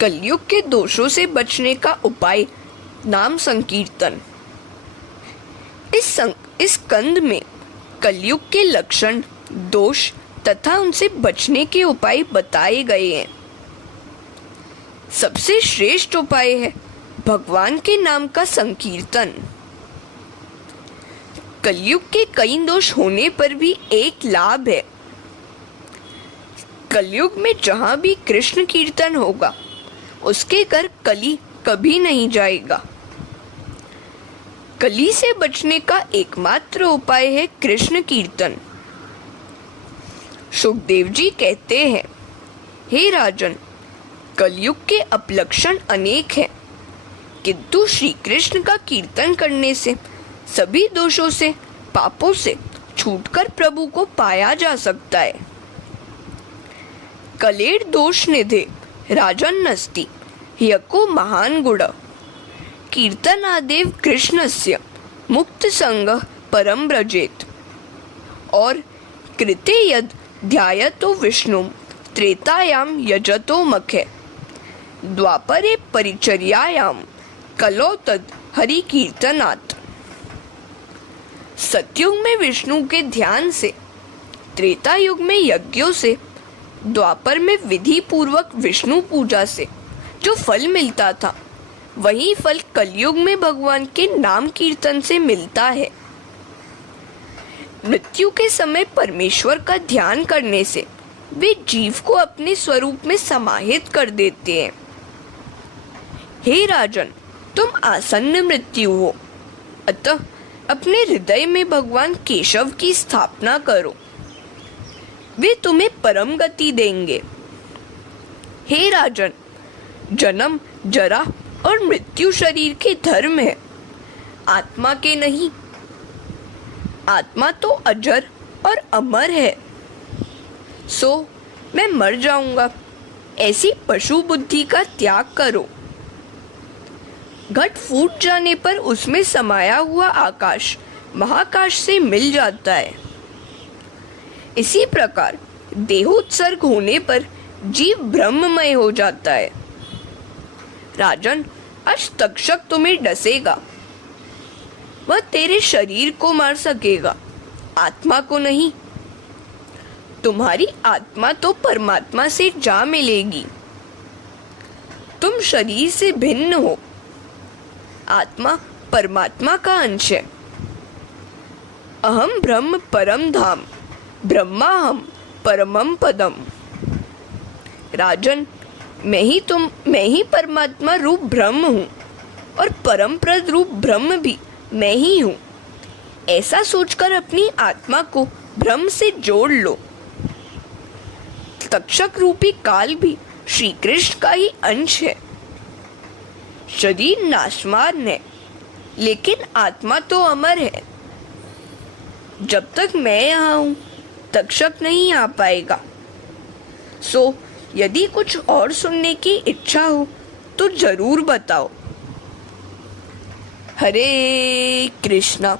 कलयुग के दोषों से बचने का उपाय नाम संकीर्तन। इस कंद में कलयुग के लक्षण, दोष तथा उनसे बचने के उपाय बताए गए हैं। सबसे श्रेष्ठ उपाय है भगवान के नाम का संकीर्तन। कलयुग के कई दोष होने पर भी एक लाभ है। कलयुग में जहां भी कृष्ण कीर्तन होगा उसके घर कली कभी नहीं जाएगा। कली से बचने का एकमात्र उपाय है कृष्ण कीर्तन। सुखदेव जी कहते हैं, हे राजन, कलयुग के अपलक्षण अनेक हैं, किंतु श्री कृष्ण का कीर्तन करने से सभी दोषों से, पापों से छूटकर प्रभु को पाया जा सकता है। कलेर दोष निधे राजन नस्ति ह्यको महान गुण कीर्तनादेव कृष्णस्य मुक्त संग परम व्रजेत। और कृते यद ध्यायतो विष्णु त्रेतायाम यजतो मखे द्वापरे परिचर्यायाम कलो तद हरि कीर्तनात्। सतयुग में विष्णु के ध्यान से, त्रेता युग में यज्ञों से, द्वापर में विधि पूर्वक विष्णु पूजा से जो फल मिलता था, वही फल कलयुग में भगवान के नाम कीर्तन से मिलता है। मृत्यु के समय परमेश्वर का ध्यान करने से वे जीव को अपने स्वरूप में समाहित कर देते हैं। हे राजन, तुम आसन्न मृत्यु हो, अतः अपने हृदय में भगवान केशव की स्थापना करो, वे तुम्हें परम गति देंगे। हे राजन, जन्म, जरा और मृत्यु शरीर के धर्म है, आत्मा के नहीं। आत्मा तो अजर और अमर है। सो मैं मर जाऊंगा, ऐसी पशु बुद्धि का त्याग करो। घट फूट जाने पर उसमें समाया हुआ आकाश महाकाश से मिल जाता है। इसी प्रकार देहोत्सर्ग होने पर जीव ब्रह्ममय हो जाता है। राजन, आज तक्षक तुम्हें डसेगा, वह तेरे शरीर को मार सकेगा, आत्मा को नहीं। तुम्हारी आत्मा तो परमात्मा से जा मिलेगी। तुम शरीर से भिन्न हो, आत्मा परमात्मा का अंश है। अहम ब्रह्म परम धाम, ब्रह्माहम परमम पदम। राजन, मैं ही परमात्मा रूप ब्रह्म हूँ और परमप्रद रूप ब्रह्म भी मैं ही हूँ। ऐसा सोचकर अपनी आत्मा को ब्रह्म से जोड़ लो। तक्षक रूपी काल भी श्री कृष्ण का ही अंश है। शरीर नाशवान है, लेकिन आत्मा तो अमर है। जब तक मैं यहाँ हूँ, तक्षक नहीं आ पाएगा। सो यदि कुछ और सुनने की इच्छा हो तो जरूर बताओ। हरे कृष्णा।